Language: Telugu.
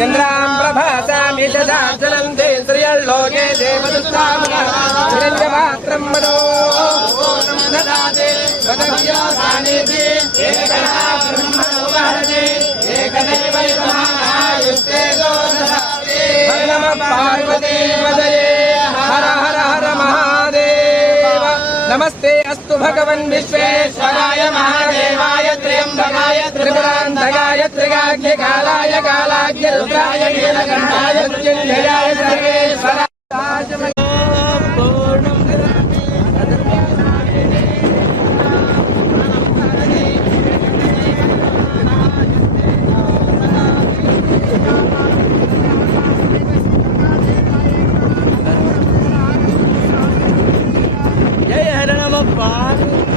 చంద్రాం ప్రభాసామి దశాచలంతే శ్రియల్లోకే దేవదత్తామత్రం మనో. పార్వతీ హర హర హర మహాదేవ. నమస్తే అస్తు భగవన్ విశ్వేశ్వరాయ మహాదేవాయ trabalho